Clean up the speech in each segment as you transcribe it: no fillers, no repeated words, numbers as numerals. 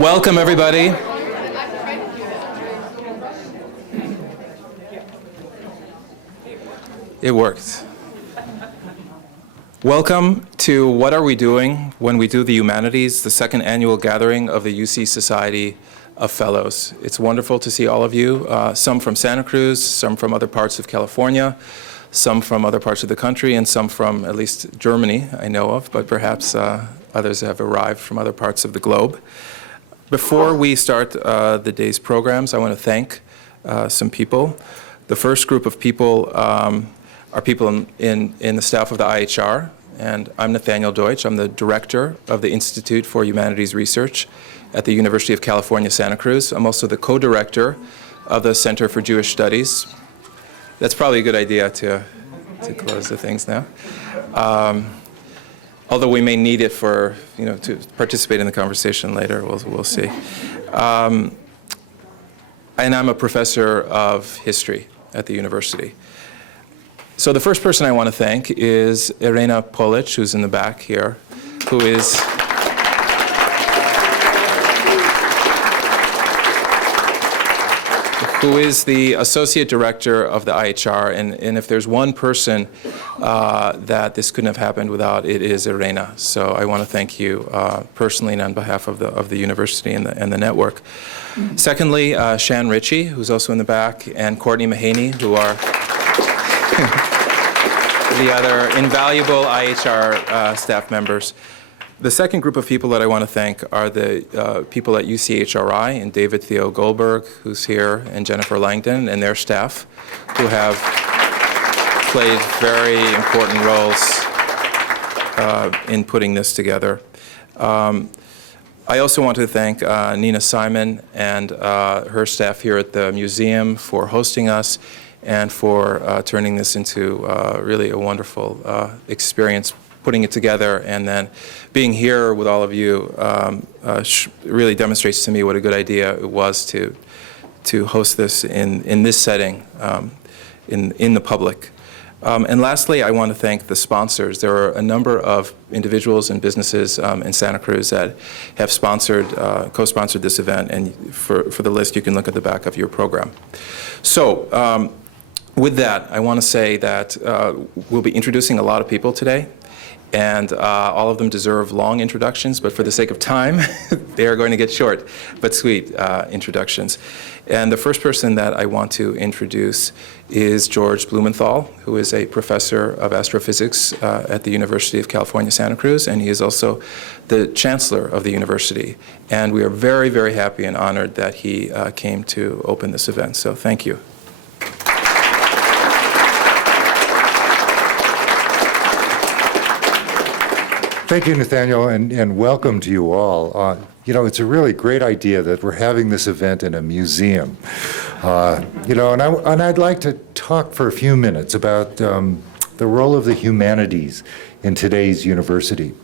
Welcome, everybody. It worked. Welcome to What Are We Doing When We Do the Humanities, the second annual gathering of the UC Society of Fellows. It's wonderful to see all of you, some from Santa Cruz, some from other parts of California, some from other parts of the country, and some from at least Germany, I know of, but perhaps others have arrived from other parts of the globe. Before we start the day's programs, I want to thank some people. The first group of people are people in the staff of the IHR, and I'm Nathaniel Deutsch. I'm the director of the Institute for Humanities Research at the University of California, Santa Cruz. I'm also the co-director of the Center for Jewish Studies. That's probably a good idea to close the things now. Although we may need it for, to participate in the conversation later, we'll see. And I'm a professor of history at the university. So the first person I want to thank is Irena Polic, who's in the back here, who is the associate director of the IHR, and if there's one person that this couldn't have happened without, it is Irena. So I want to thank you personally and on behalf of the university and the network. Secondly, Shan Ritchie, who's also in the back, and Courtney Mahaney, who are the other invaluable IHR staff members. The second group of people that I want to thank are the people at UCHRI and David Theo Goldberg, who's here, and Jennifer Langdon and their staff, who have played very important roles in putting this together. I also want to thank Nina Simon and her staff here at the museum for hosting us and for turning this into really a wonderful experience, putting it together, and then being here with all of you really demonstrates to me what a good idea it was to host this in this setting, in the public. And lastly, I want to thank the sponsors. There are a number of individuals and businesses in Santa Cruz that have co-sponsored this event, and for the list, you can look at the back of your program. So with that, I want to say that we'll be introducing a lot of people today. And all of them deserve long introductions, but for the sake of time, they are going to get short but sweet introductions. And the first person that I want to introduce is George Blumenthal, who is a professor of astrophysics at the University of California, Santa Cruz, and he is also the Chancellor of the university. And we are very, very happy and honored that he came to open this event. So thank you. Thank you, Nathaniel, and welcome to you all. It's a really great idea that we're having this event in a museum. And I'd like to talk for a few minutes about the role of the humanities in today's university.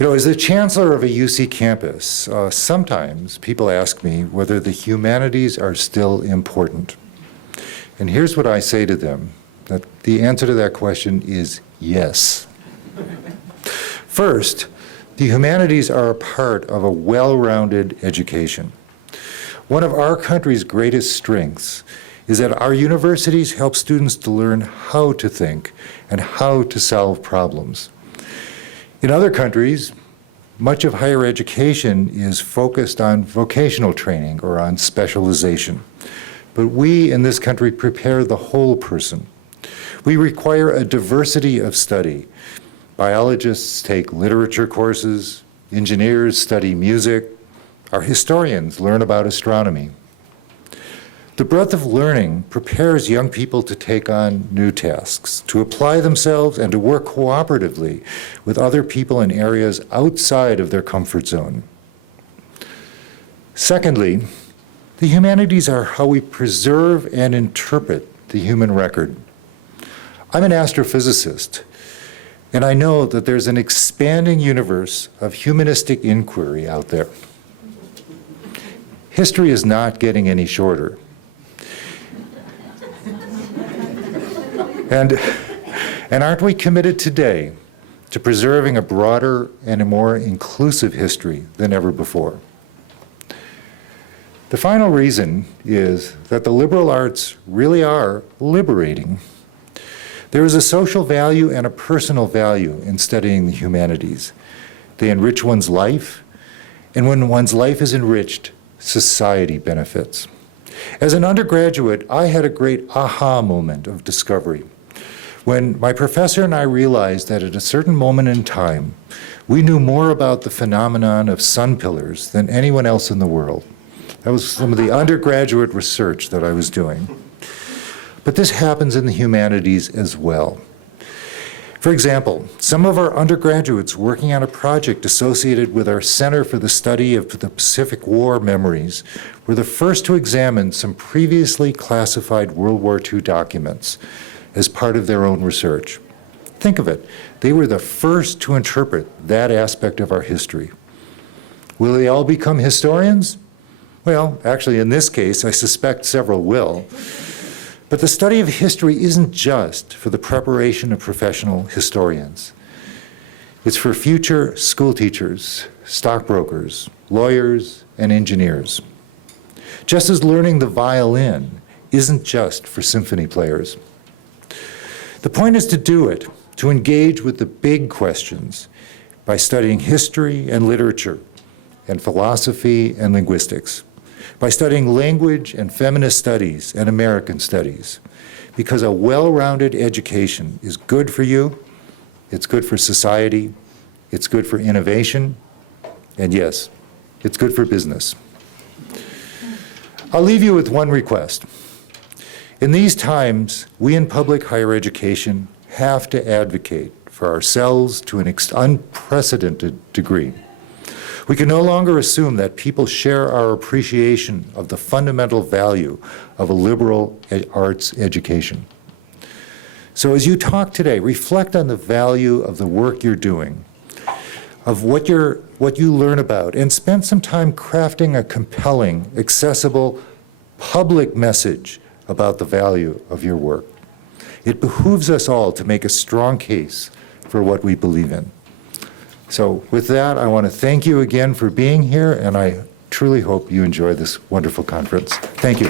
As the chancellor of a UC campus, sometimes people ask me whether the humanities are still important. And here's what I say to them, that the answer to that question is yes. First, the humanities are a part of a well-rounded education. One of our country's greatest strengths is that our universities help students to learn how to think and how to solve problems. In other countries, much of higher education is focused on vocational training or on specialization. But we in this country prepare the whole person. We require a diversity of study. Biologists take literature courses, engineers study music, our historians learn about astronomy. The breadth of learning prepares young people to take on new tasks, to apply themselves and to work cooperatively with other people in areas outside of their comfort zone. Secondly, the humanities are how we preserve and interpret the human record. I'm an astrophysicist, and I know that there's an expanding universe of humanistic inquiry out there. History is not getting any shorter. And aren't we committed today to preserving a broader and a more inclusive history than ever before? The final reason is that the liberal arts really are liberating. There is a social value and a personal value in studying the humanities. They enrich one's life, and when one's life is enriched, society benefits. As an undergraduate, I had a great aha moment of discovery when my professor and I realized that at a certain moment in time, we knew more about the phenomenon of sun pillars than anyone else in the world. That was some of the undergraduate research that I was doing. But this happens in the humanities as well. For example, some of our undergraduates working on a project associated with our Center for the Study of the Pacific War Memories were the first to examine some previously classified World War II documents as part of their own research. Think of it, they were the first to interpret that aspect of our history. Will they all become historians? Well, actually, in this case, I suspect several will. But the study of history isn't just for the preparation of professional historians. It's for future school teachers, stockbrokers, lawyers, and engineers. Just as learning the violin isn't just for symphony players. The point is to do it, to engage with the big questions by studying history and literature and philosophy and linguistics, by studying language and feminist studies and American studies, because a well-rounded education is good for you, it's good for society, it's good for innovation, and yes, it's good for business. I'll leave you with one request. In these times, we in public higher education have to advocate for ourselves to an unprecedented degree. We can no longer assume that people share our appreciation of the fundamental value of a liberal arts education. So as you talk today, reflect on the value of the work you're doing, of what you learn about, and spend some time crafting a compelling, accessible, public message about the value of your work. It behooves us all to make a strong case for what we believe in. So with that, I want to thank you again for being here, and I truly hope you enjoy this wonderful conference. Thank you.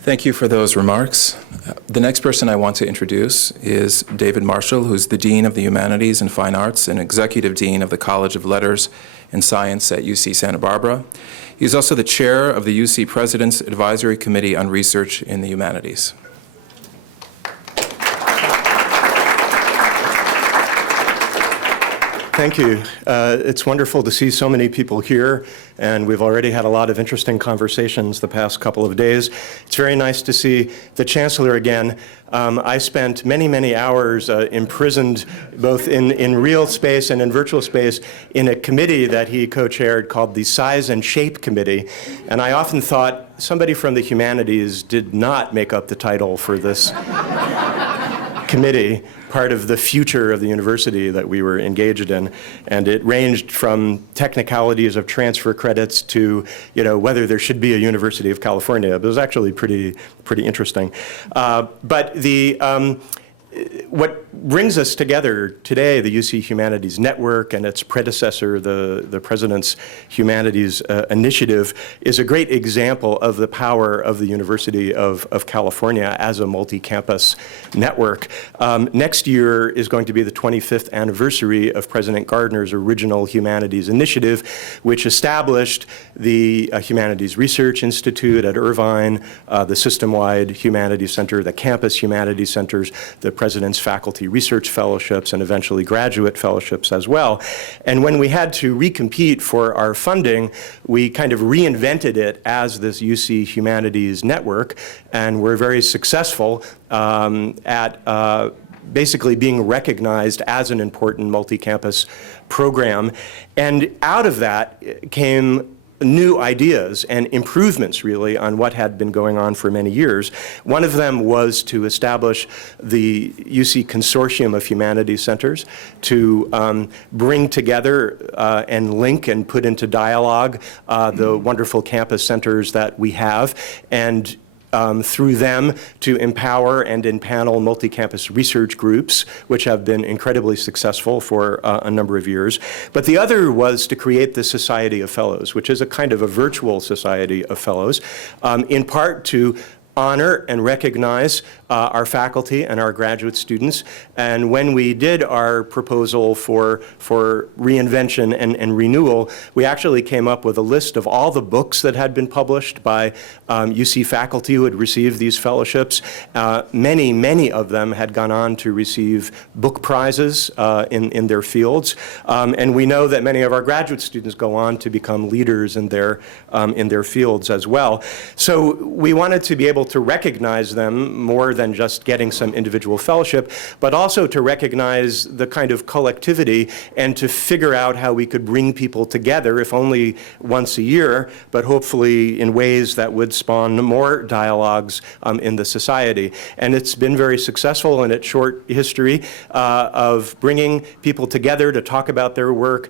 Thank you for those remarks. The next person I want to introduce is David Marshall, who's the Dean of the Humanities and Fine Arts and Executive Dean of the College of Letters and Science at UC Santa Barbara. He's also the chair of the UC President's Advisory Committee on Research in the Humanities. Thank you. It's wonderful to see so many people here, and we've already had a lot of interesting conversations the past couple of days. It's very nice to see the Chancellor again. I spent many, many hours imprisoned both in real space and in virtual space in a committee that he co-chaired called the Size and Shape Committee, and I often thought somebody from the humanities did not make up the title for this committee, part of the future of the university that we were engaged in. And it ranged from technicalities of transfer credits to, whether there should be a University of California. It was actually pretty interesting. But what brings us together today, the UC Humanities Network and its predecessor, the President's Humanities Initiative, is a great example of the power of the University of California as a multi-campus network. Next year is going to be the 25th anniversary of President Gardner's original Humanities Initiative, which established the Humanities Research Institute at Irvine, the system-wide Humanities Center, the campus Humanities Centers, the President's Faculty Research Fellowships, and eventually graduate fellowships as well. And when we had to recompete for our funding, we kind of reinvented it as this UC Humanities Network, and we're very successful at basically being recognized as an important multi-campus program. And out of that came new ideas and improvements, really, on what had been going on for many years. One of them was to establish the UC Consortium of Humanities Centers to bring together and link and put into dialogue the wonderful campus centers that we have, and through them to empower and in-panel multi-campus research groups, which have been incredibly successful for a number of years. But the other was to create the Society of Fellows, which is a kind of a virtual society of fellows, in part to honor and recognize our faculty and our graduate students. And when we did our proposal for reinvention and renewal, we actually came up with a list of all the books that had been published by UC faculty who had received these fellowships. Many of them had gone on to receive book prizes in their fields. And we know that many of our graduate students go on to become leaders in their fields as well. So we wanted to be able to recognize them more than just getting some individual fellowship, but also to recognize the kind of collectivity and to figure out how we could bring people together, if only once a year, but hopefully in ways that would spawn more dialogues in the society. And it's been very successful in its short history of bringing people together to talk about their work.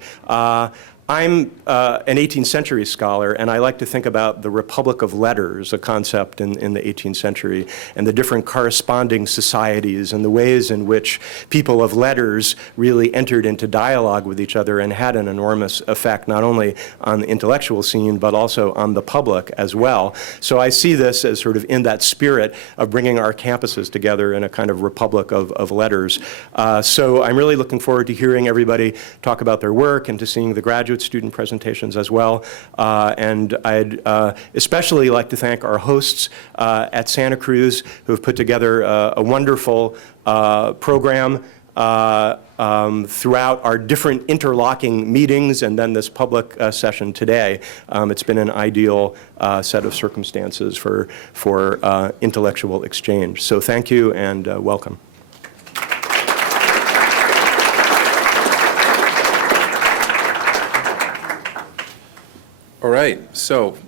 I'm an 18th century scholar, and I like to think about the Republic of Letters, a concept in the 18th century, and the different corresponding societies and the ways in which people of letters really entered into dialogue with each other and had an enormous effect not only on the intellectual scene, but also on the public as well. So I see this as sort of in that spirit of bringing our campuses together in a kind of Republic of Letters. So I'm really looking forward to hearing everybody talk about their work and to seeing the graduate student presentations as well. And I'd especially like to thank our hosts at Santa Cruz who have put together a wonderful program throughout our different interlocking meetings and then this public session today. It's been an ideal set of circumstances for intellectual exchange. So thank you and welcome. All right, so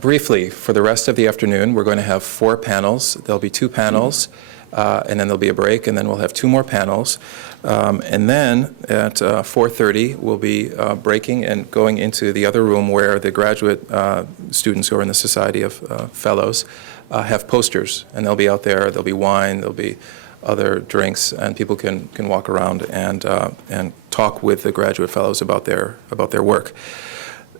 briefly, for the rest of the afternoon, we're going to have 4 panels. There'll be 2 panels, and then there'll be a break, and then we'll have 2 more panels. And then at 4:30, we'll be breaking and going into the other room where the graduate students who are in the Society of Fellows have posters, and they'll be out there. There'll be wine, there'll be other drinks, and people can walk around and talk with the graduate fellows about their work.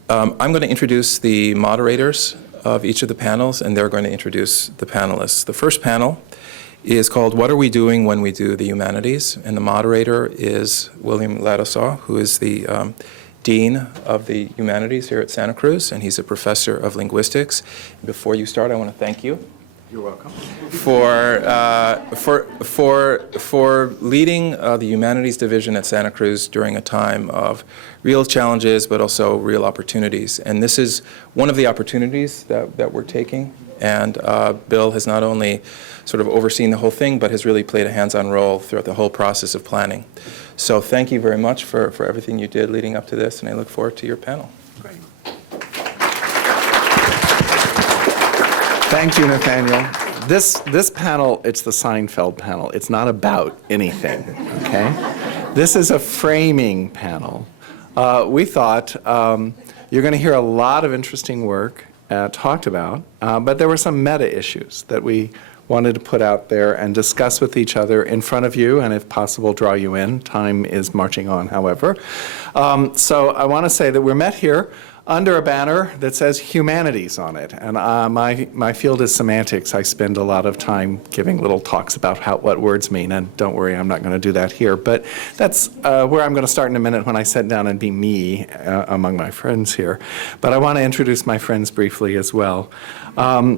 I'm going to introduce the moderators of each of the panels, and they're going to introduce the panelists. The first panel is called What Are We Doing When We Do the Humanities? And the moderator is William Ladusaw, who is the Dean of the Humanities here at Santa Cruz, and he's a professor of linguistics. Before you start, I want to thank you. You're welcome. For leading the Humanities Division at Santa Cruz during a time of real challenges, but also real opportunities. And this is one of the opportunities that we're taking. And Bill has not only sort of overseen the whole thing, but has really played a hands-on role throughout the whole process of planning. So thank you very much for everything you did leading up to this, and I look forward to your panel. Great. Thank you, Nathaniel. This panel, it's the Seinfeld panel. It's not about anything, okay? This is a framing panel. We thought you're going to hear a lot of interesting work talked about, but there were some meta issues that we wanted to put out there and discuss with each other in front of you, and if possible, draw you in. Time is marching on, however. So I want to say that we're met here under a banner that says Humanities on it. And my field is semantics. I spend a lot of time giving little talks about what words mean. And don't worry, I'm not going to do that here. But that's where I'm going to start in a minute when I sit down and be me among my friends here. But I want to introduce my friends briefly as well.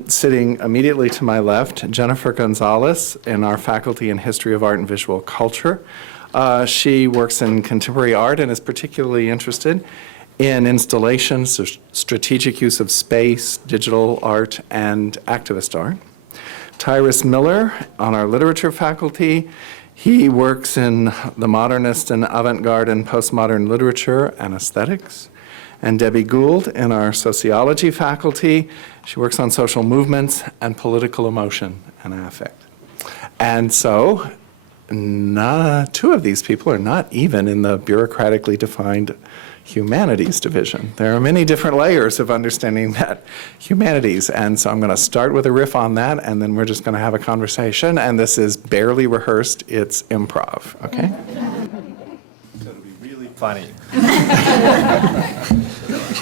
Sitting immediately to my left, Jennifer González in our Faculty in History of Art and Visual Culture. She works in contemporary art and is particularly interested in installations, strategic use of space, digital art, and activist art. Tyrus Miller on our literature faculty. He works in the modernist and avant-garde and postmodern literature and aesthetics. And Debbie Gould in our sociology faculty. She works on social movements and political emotion and affect. And so, 2 of these people are not even in the bureaucratically defined Humanities division. There are many different layers of understanding that humanities, and so I'm going to start with a riff on that, and then we're just going to have a conversation, and this is barely rehearsed, it's improv, okay? It'll be really funny.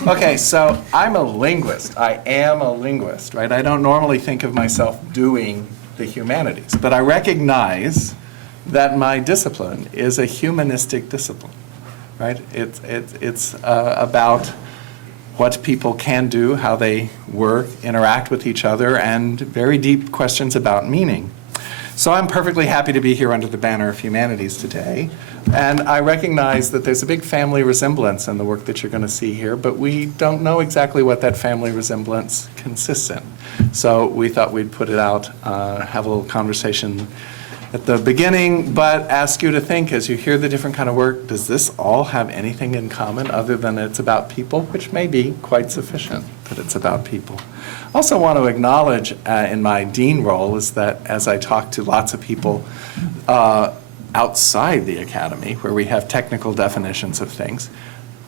Okay, so I'm a linguist. I am a linguist, right? I don't normally think of myself doing the humanities, but I recognize that my discipline is a humanistic discipline, right? It's about what people can do, how they work, interact with each other, and very deep questions about meaning. So I'm perfectly happy to be here under the banner of humanities today. And I recognize that there's a big family resemblance in the work that you're going to see here, but we don't know exactly what that family resemblance consists in. So we thought we'd put it out, have a little conversation at the beginning, but ask you to think as you hear the different kind of work, does this all have anything in common other than it's about people, which may be quite sufficient that it's about people. I also want to acknowledge in my dean role is that as I talk to lots of people outside the academy, where we have technical definitions of things,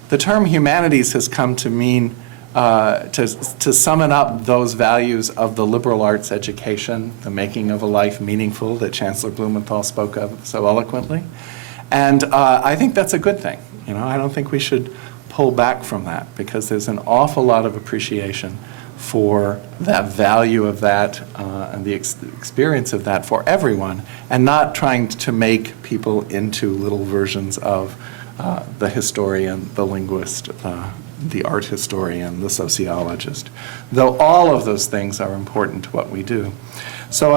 the term humanities has come to mean to summon up those values of the liberal arts education, the making of a life meaningful that Chancellor Blumenthal spoke of so eloquently. And I think that's a good thing. You know, I don't think we should pull back from that because there's an awful lot of appreciation for that value of that and the experience of that for everyone, and not trying to make people into little versions of the historian, the linguist, the art historian, the sociologist, though all of those things are important to what we do. So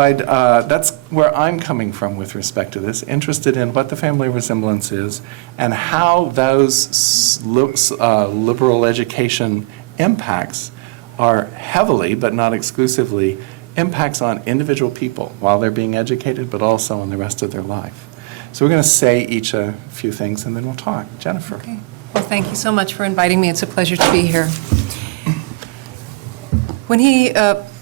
that's where I'm coming from with respect to this, interested in what the family resemblance is and how those liberal education impacts are heavily, but not exclusively, impacts on individual people while they're being educated, but also in the rest of their life. So we're going to say each a few things, and then we'll talk. Jennifer. Okay. Well, thank you so much for inviting me. It's a pleasure to be here.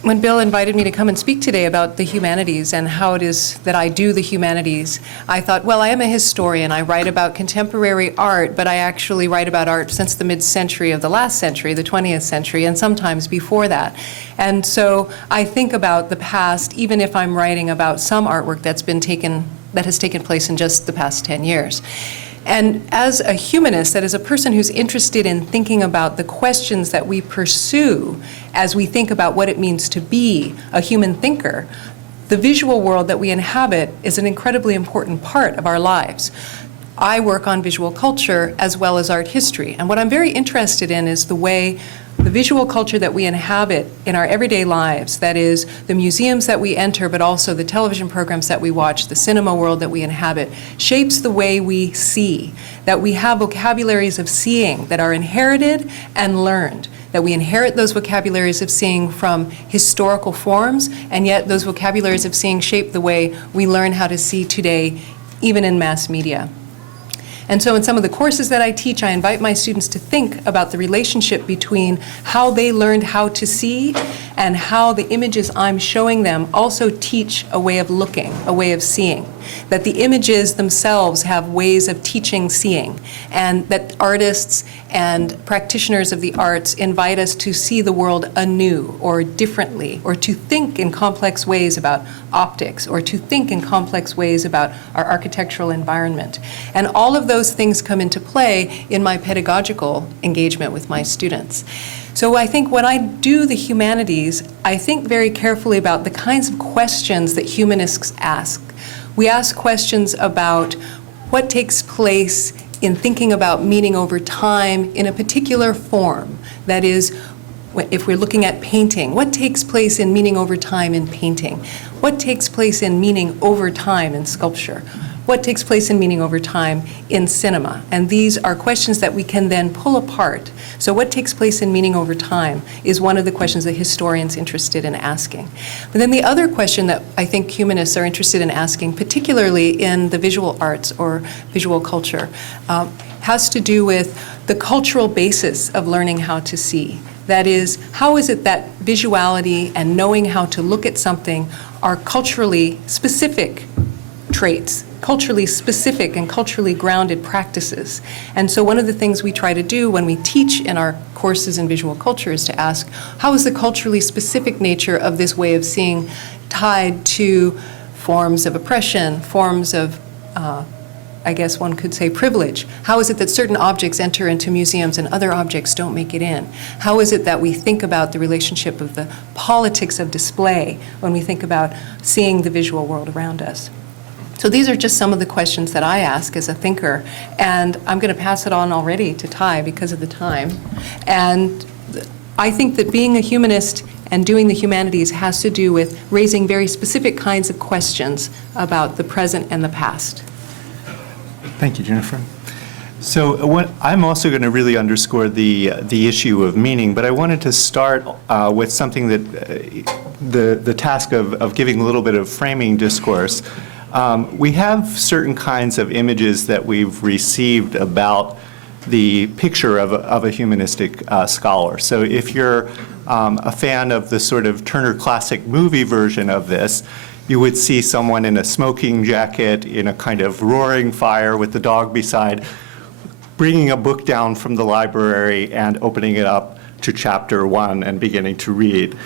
When Bill invited me to come and speak today about the humanities and how it is that I do the humanities, I thought, well, I am a historian. I write about contemporary art, but I actually write about art since the mid-century of the last century, the 20th century, and sometimes before that. And so I think about the past, even if I'm writing about some artwork that has taken place in just the past 10 years. And as a humanist, that is a person who's interested in thinking about the questions that we pursue as we think about what it means to be a human thinker, the visual world that we inhabit is an incredibly important part of our lives. I work on visual culture as well as art history. And what I'm very interested in is the way the visual culture that we inhabit in our everyday lives, that is the museums that we enter, but also the television programs that we watch, the cinema world that we inhabit, shapes the way we see, that we have vocabularies of seeing that are inherited and learned, that we inherit those vocabularies of seeing from historical forms, and yet those vocabularies of seeing shape the way we learn how to see today, even in mass media. And so in some of the courses that I teach, I invite my students to think about the relationship between how they learned how to see and how the images I'm showing them also teach a way of looking, a way of seeing. That the images themselves have ways of teaching seeing, and that artists and practitioners of the arts invite us to see the world anew or differently, or to think in complex ways about optics, or to think in complex ways about our architectural environment. And all of those things come into play in my pedagogical engagement with my students. So I think when I do the humanities, I think very carefully about the kinds of questions that humanists ask. We ask questions about what takes place in thinking about meaning over time in a particular form. That is, if we're looking at painting, what takes place in meaning over time in painting? What takes place in meaning over time in sculpture? What takes place in meaning over time in cinema? And these are questions that we can then pull apart. So what takes place in meaning over time is one of the questions that historians are interested in asking. But then the other question that I think humanists are interested in asking, particularly in the visual arts or visual culture, has to do with the cultural basis of learning how to see. That is, how is it that visuality and knowing how to look at something are culturally specific traits culturally specific and culturally grounded practices. And so one of the things we try to do when we teach in our courses in visual culture is to ask, how is the culturally specific nature of this way of seeing tied to forms of oppression, forms of, I guess one could say, privilege? How is it that certain objects enter into museums and other objects don't make it in? How is it that we think about the relationship of the politics of display when we think about seeing the visual world around us? So these are just some of the questions that I ask as a thinker, and I'm going to pass it on already to Ty because of the time. And I think that being a humanist and doing the humanities has to do with raising very specific kinds of questions about the present and the past. Thank you, Jennifer. So I'm also going to really underscore the issue of meaning, but I wanted to start with something that the task of giving a little bit of framing discourse. We have certain kinds of images that we've received about the picture of a humanistic scholar. So if you're a fan of the sort of Turner Classic movie version of this, you would see someone in a smoking jacket in a kind of roaring fire with the dog beside, bringing a book down from the library and opening it up to chapter 1 and beginning to read.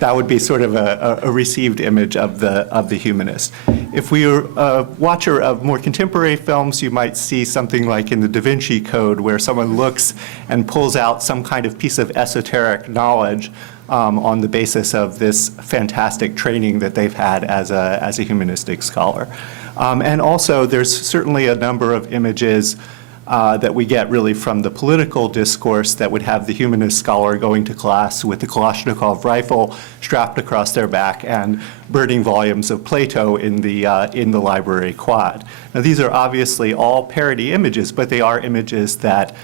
That would be sort of a received image of the humanist. If we were a watcher of more contemporary films, you might see something like in the Da Vinci Code, where someone looks and pulls out some kind of piece of esoteric knowledge on the basis of this fantastic training that they've had as a humanistic scholar. And also, there's certainly a number of images that we get really from the political discourse that would have the humanist scholar going to class with the Kalashnikov rifle strapped across their back and burning volumes of Plato in the library quad. Now, these are obviously all parody images, but they are images that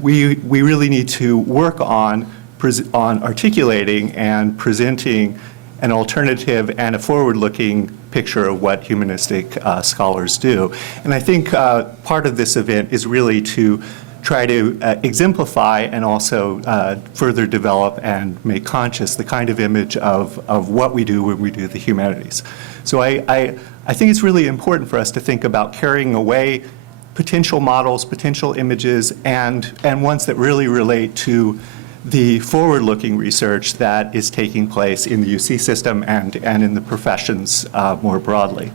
we really need to work on articulating and presenting an alternative and a forward-looking picture of what humanistic scholars do. And I think part of this event is really to try to exemplify and also further develop and make conscious the kind of image of what we do when we do the humanities. So I think it's really important for us to think about carrying away potential models, potential images, and ones that really relate to the forward-looking research that is taking place in the UC system and in the professions more broadly.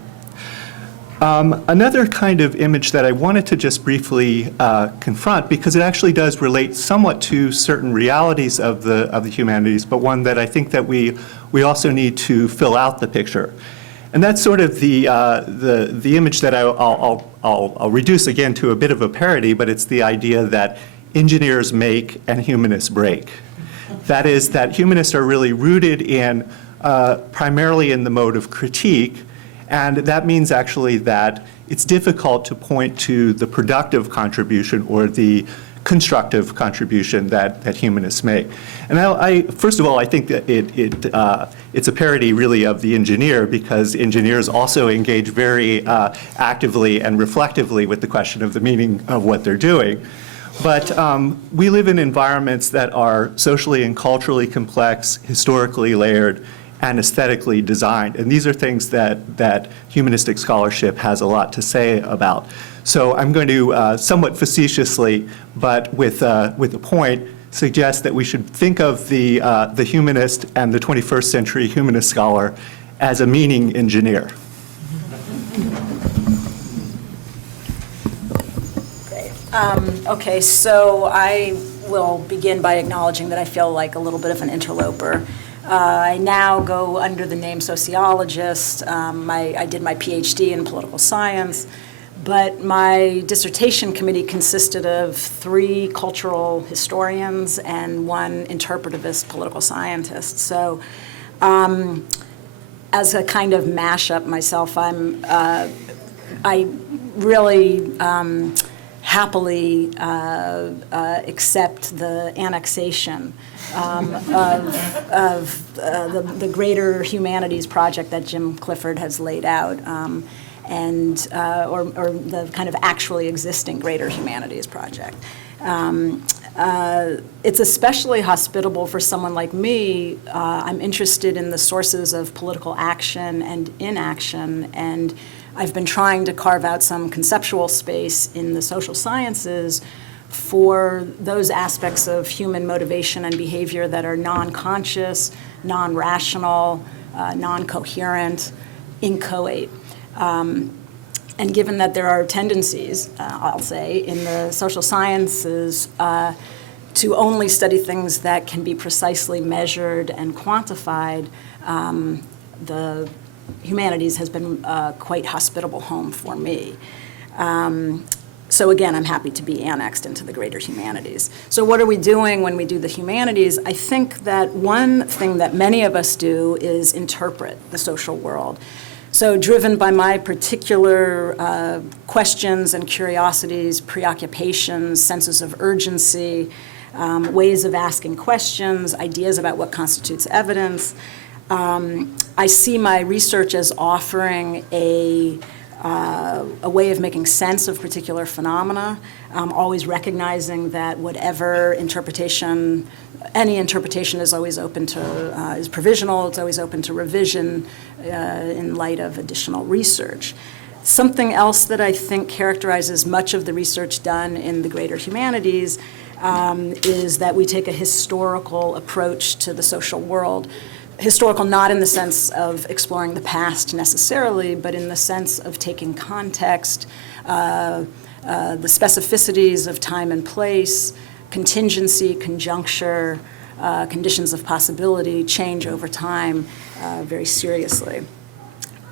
Another kind of image that I wanted to just briefly confront, because it actually does relate somewhat to certain realities of the humanities, but one that I think that we also need to fill out the picture. And that's sort of the image that I'll reduce again to a bit of a parody, but it's the idea that engineers make and humanists break. That is, that humanists are really rooted in primarily in the mode of critique, and that means actually that it's difficult to point to the productive contribution or the constructive contribution that humanists make. And first of all, I think that it's a parody really of the engineer, because engineers also engage very actively and reflectively with the question of the meaning of what they're doing. But we live in environments that are socially and culturally complex, historically layered, and aesthetically designed. And these are things that humanistic scholarship has a lot to say about. So I'm going to somewhat facetiously, but with a point, suggest that we should think of the humanist and the 21st century humanist scholar as a meaning engineer. Okay, so I will begin by acknowledging that I feel like a little bit of an interloper. I now go under the name sociologist. I did my PhD in political science, but my dissertation committee consisted of 3 cultural historians and 1 interpretivist political scientist. So as a kind of mashup myself, I really happily accept the annexation of the greater humanities project that Jim Clifford has laid out, or the kind of actually existing greater humanities project. It's especially hospitable for someone like me. I'm interested in the sources of political action and inaction, and I've been trying to carve out some conceptual space in the social sciences for those aspects of human motivation and behavior that are non-conscious, non-rational, non-coherent, inchoate. And given that there are tendencies, I'll say, in the social sciences to only study things that can be precisely measured and quantified, the humanities has been quite hospitable home for me. So again, I'm happy to be annexed into the greater humanities. So what are we doing when we do the humanities? I think that one thing that many of us do is interpret the social world. So driven by my particular questions and curiosities, preoccupations, senses of urgency, ways of asking questions, ideas about what constitutes evidence, I see my research as offering a way of making sense of particular phenomena, always recognizing that whatever interpretation, any interpretation is always open to, is provisional, it's always open to revision in light of additional research. Something else that I think characterizes much of the research done in the greater humanities is that we take a historical approach to the social world. Historical not in the sense of exploring the past necessarily, but in the sense of taking context, the specificities of time and place, contingency, conjuncture, conditions of possibility, change over time very seriously.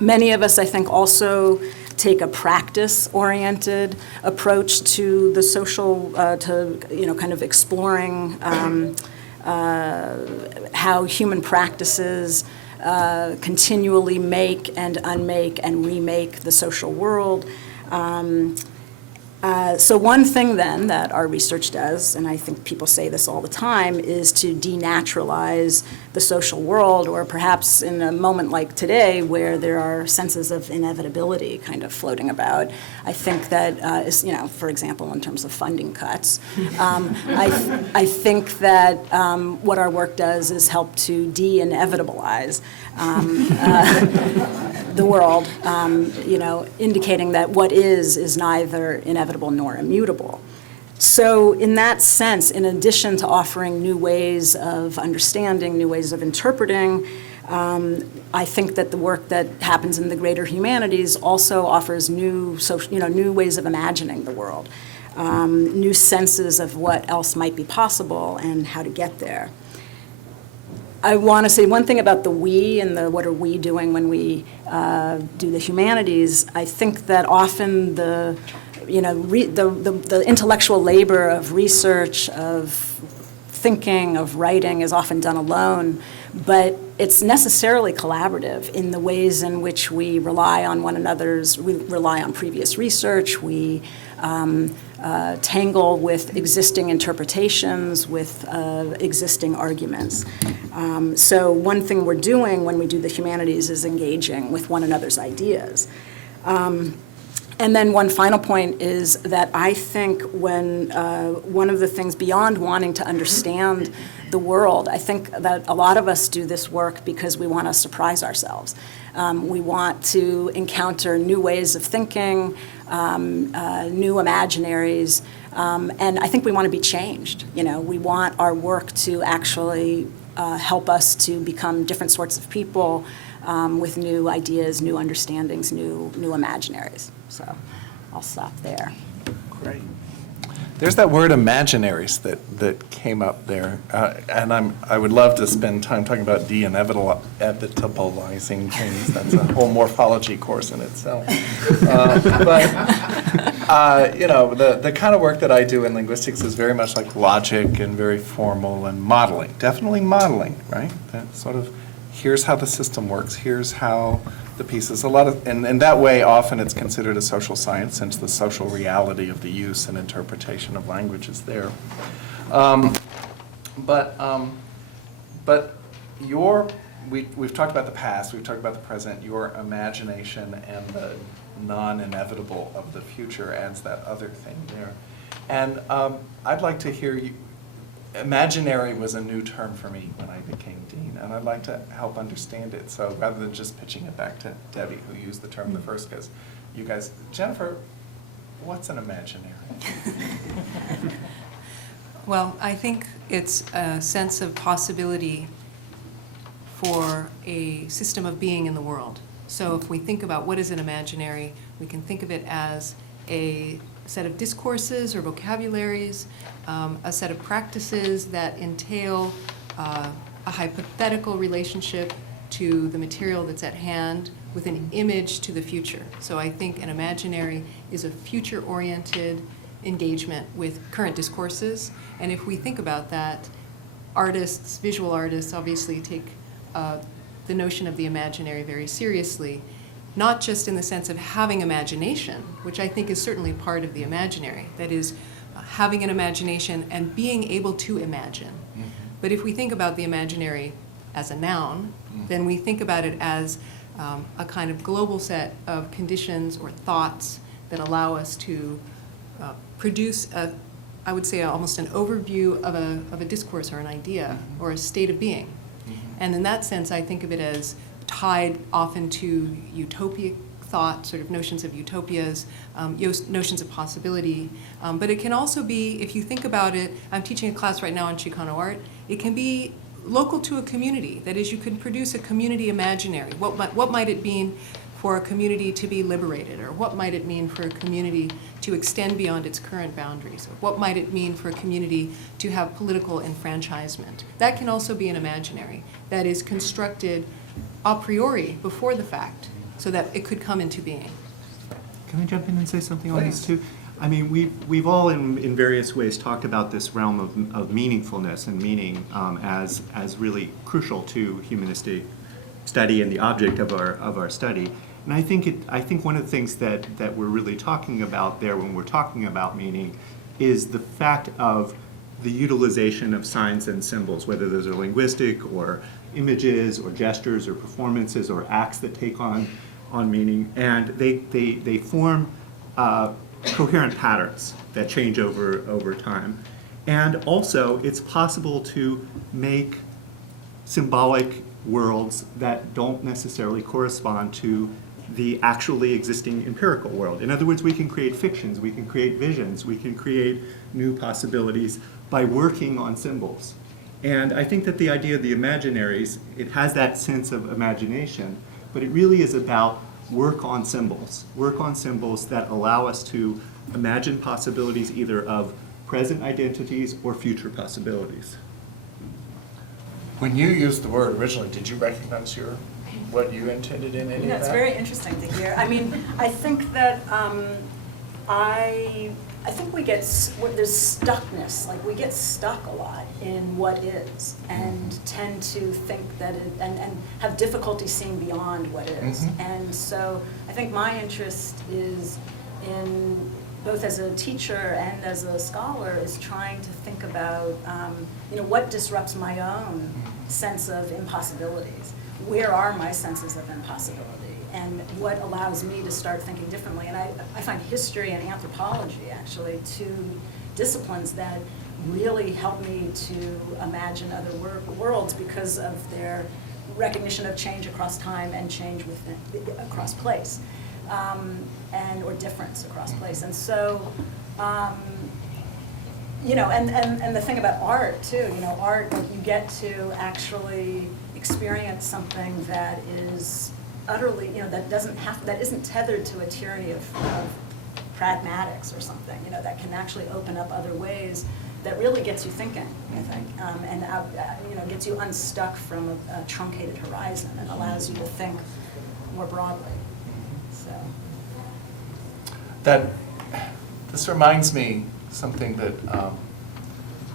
Many of us, I think, also take a practice-oriented approach to the social, to kind of exploring how human practices continually make and unmake and remake the social world. So one thing then that our research does, and I think people say this all the time, is to denaturalize the social world, or perhaps in a moment like today where there are senses of inevitability kind of floating about. I think that, for example, in terms of funding cuts, I think that what our work does is help to de-inevitabilize the world, indicating that what is neither inevitable nor immutable. So in that sense, in addition to offering new ways of understanding, new ways of interpreting, I think that the work that happens in the greater humanities also offers new ways of imagining the world, new senses of what else might be possible and how to get there. I want to say one thing about the we and the what are we doing when we do the humanities. I think that often the intellectual labor of research, of thinking, of writing is often done alone, but it's necessarily collaborative in the ways in which we rely on one another's, we rely on previous research, we tangle with existing interpretations, with existing arguments. So one thing we're doing when we do the humanities is engaging with one another's ideas. And then one final point is that I think when one of the things beyond wanting to understand the world, I think that a lot of us do this work because we want to surprise ourselves. We want to encounter new ways of thinking, new imaginaries, and I think we want to be changed. We want our work to actually help us to become different sorts of people with new ideas, new understandings, new imaginaries. So I'll stop there. Great. There's that word imaginaries that came up there, and I would love to spend time talking about de-inevitabilizing things. That's a whole morphology course in itself. But the kind of work that I do in linguistics is very much like logic and very formal and modeling. Definitely modeling, right? That sort of here's how the system works. Here's how the pieces. And that way, often it's considered a social science, since the social reality of the use and interpretation of language is there. But we've talked about the past, we've talked about the present. Your imagination and the non-inevitable of the future adds that other thing there. And I'd like to hear imaginary was a new term for me when I became dean, and I'd like to help understand it. So rather than just pitching it back to Debbie, who used the term the first, because you guys, Jennifer, what's an imaginary? Well, I think it's a sense of possibility for a system of being in the world. So if we think about what is an imaginary, we can think of it as a set of discourses or vocabularies, a set of practices that entail a hypothetical relationship to the material that's at hand with an image to the future. So I think an imaginary is a future-oriented engagement with current discourses. And if we think about that, artists, visual artists, obviously take the notion of the imaginary very seriously, not just in the sense of having imagination, which I think is certainly part of the imaginary, that is, having an imagination and being able to imagine. Mm-hmm. But if we think about the imaginary as a noun, then we think about it as a kind of global set of conditions or thoughts that allow us to produce I would say almost an overview of a discourse or an idea or a state of being. And in that sense, I think of it as tied often to utopic thought, sort of notions of utopias, notions of possibility. But it can also be, if you think about it, I'm teaching a class right now on Chicano art, it can be local to a community. That is, you can produce a community imaginary. What might it mean for a community to be liberated? Or what might it mean for a community to extend beyond its current boundaries? Or what might it mean for a community to have political enfranchisement? That can also be an imaginary that is constructed a priori, before the fact, so that it could come into being. Can I jump in and say something on this too? I mean, we've all in various ways talked about this realm of meaningfulness and meaning as really crucial to humanistic study and the object of our study. And I think one of the things that we're really talking about there when we're talking about meaning is the fact of the utilization of signs and symbols, whether those are linguistic or images or gestures or performances or acts that take on meaning, and they form coherent patterns that change over time. And also, it's possible to make symbolic worlds that don't necessarily correspond to the actually existing empirical world. In other words, we can create fictions, we can create visions, we can create new possibilities by working on symbols. And I think that the idea of the imaginaries, it has that sense of imagination, but it really is about work on symbols that allow us to imagine possibilities either of present identities or future possibilities. When you used the word originally, did you recognize what you intended in any of that? It's very interesting to hear. I mean, I think that I think we get, there's stuckness, like we get stuck a lot in what is and tend to think that it, and have difficulty seeing beyond what is. Mm-hmm. And so I think my interest is in, both as a teacher and as a scholar, is trying to think about, what disrupts my own sense of impossibilities. Where are my senses of impossibility? And what allows me to start thinking differently? And I find history and anthropology actually two disciplines that really help me to imagine other worlds because of their recognition of change across time and change across place, or difference across place. And so, and the thing about art too, art, like you get to actually experience something that is utterly, that isn't tethered to a tyranny of pragmatics or something, that can actually open up other ways that really gets you thinking, I think, and gets you unstuck from a truncated horizon and allows you to think more broadly. So. This reminds me something that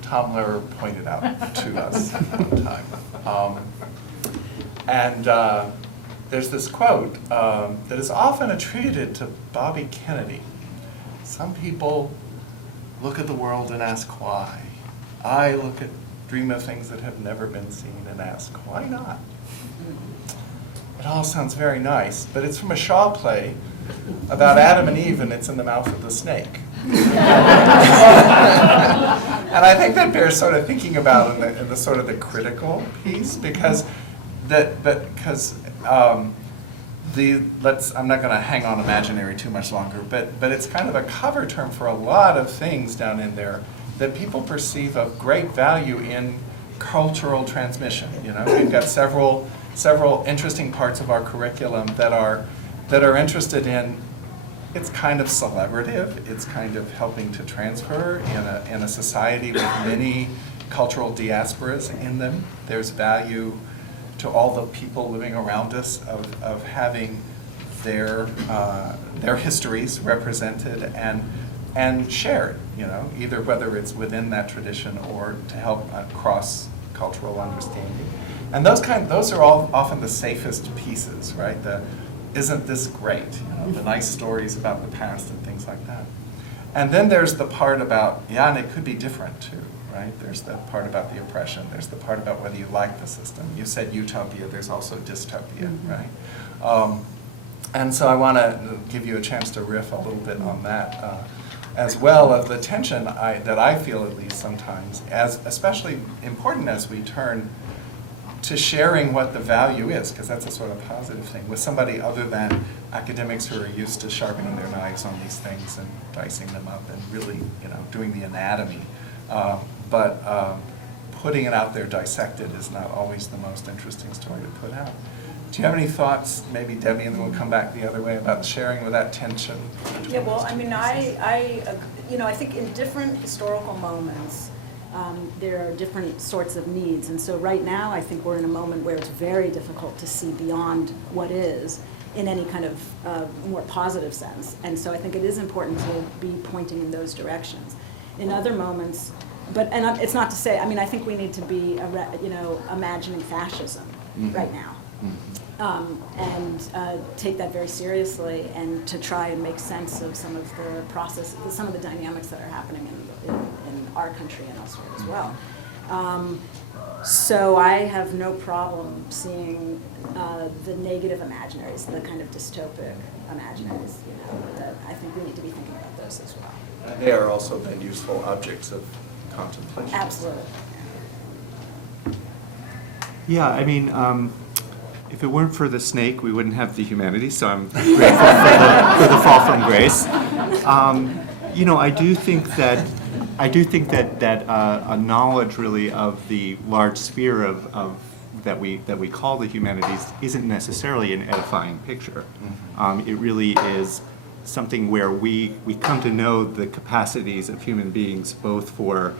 Tom Lehrer pointed out to us one time. There's this quote that is often attributed to Bobby Kennedy. Some people look at the world and ask why. I dream of things that have never been seen and ask, why not? It all sounds very nice, but it's from a Shaw play about Adam and Eve, and it's in the mouth of the snake. And I think that bears sort of thinking about in the sort of the critical piece, because I'm not going to hang on imaginary too much longer, but it's kind of a cover term for a lot of things down in there that people perceive of great value in cultural transmission. You know, we've got several interesting parts of our curriculum that are interested in. It's kind of celebrative. It's kind of helping to transfer in a society with many cultural diasporas in them. There's value to all the people living around us of having their histories represented and shared, you know, either whether it's within that tradition or to help cross-cultural understanding. And those are all often the safest pieces, right? Isn't this great? You know, the nice stories about the past and things like that. And then there's the part about, yeah, and it could be different too, right? There's the part about the oppression. There's the part about whether you like the system. You said utopia, there's also dystopia, right? And so I want to give you a chance to riff a little bit on that, as well as the tension that I feel at least sometimes, as especially important as we turn to sharing what the value is, because that's a sort of positive thing, with somebody other than academics who are used to sharpening their knives on these things and dicing them up and really, you know, doing the anatomy. But putting it out there dissected is not always the most interesting story to put out. Do you have any thoughts, maybe Debbie, and then we'll come back the other way, about sharing with that tension? Yeah, well, I mean, I think in different historical moments, there are different sorts of needs. And so right now, I think we're in a moment where it's very difficult to see beyond what is in any kind of more positive sense. And so I think it is important to be pointing in those directions. In other moments, and it's not to say, I mean, I think we need to be, imagining fascism right now. And take that very seriously, and to try and make sense of some of the process, some of the dynamics that are happening in our country and elsewhere as well. So I have no problem seeing the negative imaginaries, the kind of dystopic imaginaries, that I think we need to be thinking about those as well. They are also then useful objects of contemplation. Absolutely. Yeah, I mean, if it weren't for the snake, we wouldn't have the humanities, so I'm grateful for the fall from grace. I do think that a knowledge really of the large sphere of that we call the humanities isn't necessarily an edifying picture. It really is something where we come to know the capacities of human beings, both for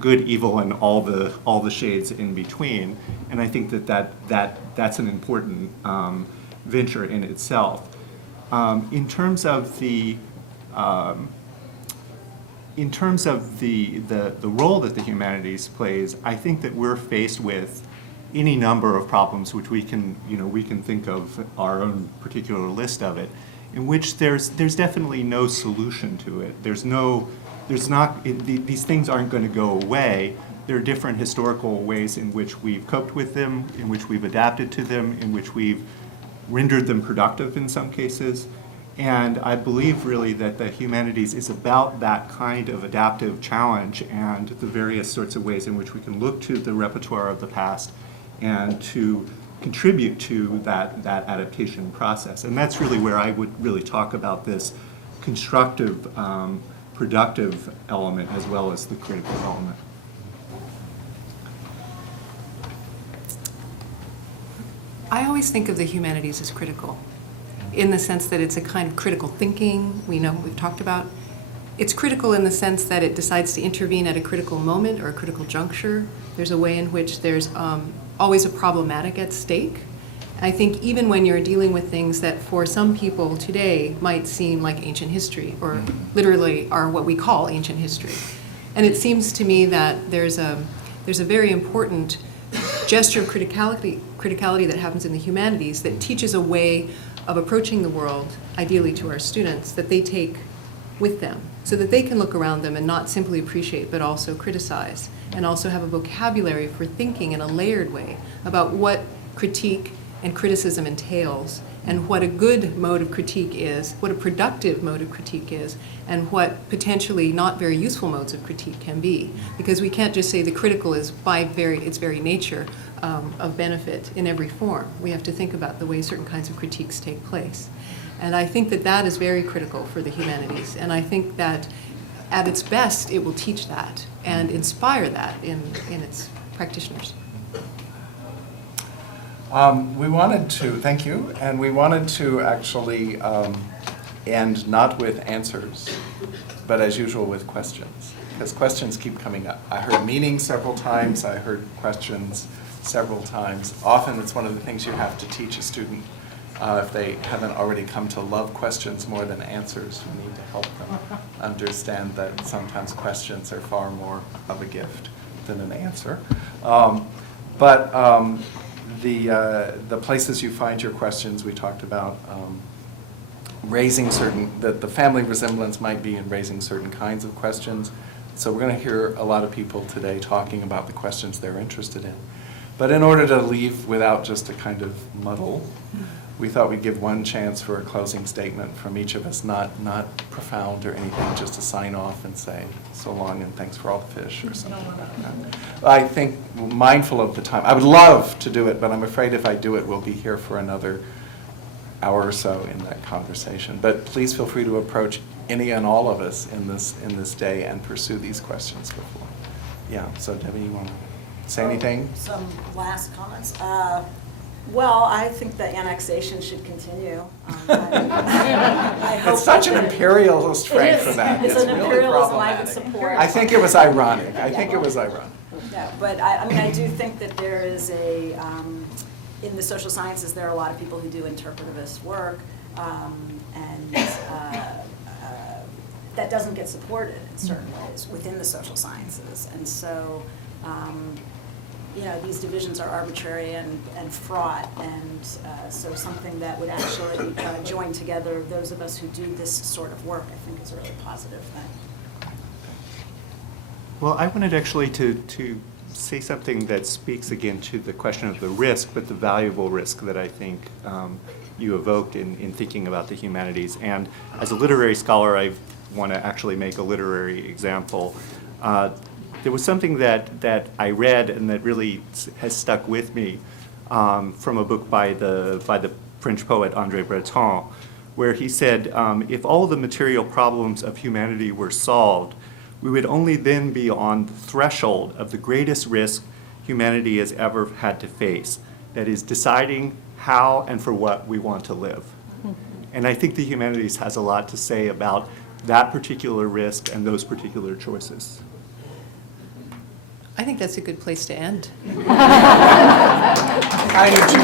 good, evil, and all the shades in between. And I think that's an important venture in itself. In terms of the role that the humanities plays, I think that we're faced with any number of problems which we can think of our own particular list of it, in which there's definitely no solution to it. These things aren't going to go away. There are different historical ways in which we've coped with them, in which we've adapted to them, in which we've rendered them productive in some cases. And I believe really that the humanities is about that kind of adaptive challenge and the various sorts of ways in which we can look to the repertoire of the past and to contribute to that adaptation process. And that's really where I would really talk about this constructive, productive element as well as the critical element. I always think of the humanities as critical, in the sense that it's a kind of critical thinking, we've talked about. It's critical in the sense that it decides to intervene at a critical moment or a critical juncture. There's a way in which there's always a problematic at stake. I think even when you're dealing with things that for some people today might seem like ancient history, or literally are what we call ancient history. And it seems to me that there's a very important gesture of criticality that happens in the humanities that teaches a way of approaching the world, ideally to our students, that they take with them, so that they can look around them and not simply appreciate, but also criticize, and also have a vocabulary for thinking in a layered way about what critique and criticism entails, and what a good mode of critique is, what a productive mode of critique is, and what potentially not very useful modes of critique can be. Because we can't just say the critical is by its very nature of benefit in every form. We have to think about the way certain kinds of critiques take place. And I think that that is very critical for the humanities. And I think that at its best, it will teach that and inspire that in its practitioners. We wanted to, thank you, and we wanted to actually end not with answers, but as usual with questions, because questions keep coming up. I heard meaning several times, I heard questions several times. Often it's one of the things you have to teach a student if they haven't already come to love questions more than answers. You need to help them understand that sometimes questions are far more of a gift than an answer. The places you find your questions, we talked about raising that the family resemblance might be in raising certain kinds of questions. So we're going to hear a lot of people today talking about the questions they're interested in. But in order to leave without just a kind of muddle, we thought we'd give one chance for a closing statement from each of us, not profound or anything, just to sign off and say so long and thanks for all the fish or something like that. I think, mindful of the time, I would love to do it, but I'm afraid if I do it, we'll be here for another hour or so in that conversation. But please feel free to approach any and all of us in this day and pursue these questions before. Yeah, so Debbie, you want to say anything? Some last comments. Well, I think the annexation should continue. I hope It's such an that imperialist it frame is. for that. It's an really imperialism I would problematic. support. I think it was ironic. I think it was ironic. Yeah, but I do think that there is in the social sciences, there are a lot of people who do interpretivist work, and that doesn't get supported in certain ways within the social sciences. And so, these divisions are arbitrary and fraught, and so something that would actually join together those of us who do this sort of work, I think is a really positive thing. Well, I wanted actually to say something that speaks again to the question of the risk, but the valuable risk that I think you evoked in thinking about the humanities. And as a literary scholar, I want to actually make a literary example. There was something that I read and that really has stuck with me from a book by the French poet André Breton, where he said, if all the material problems of humanity were solved, we would only then be on the threshold of the greatest risk humanity has ever had to face, that is deciding how and for what we want to live. And I think the humanities has a lot to say about that particular risk and those particular choices. I think that's a good place to end. I do too.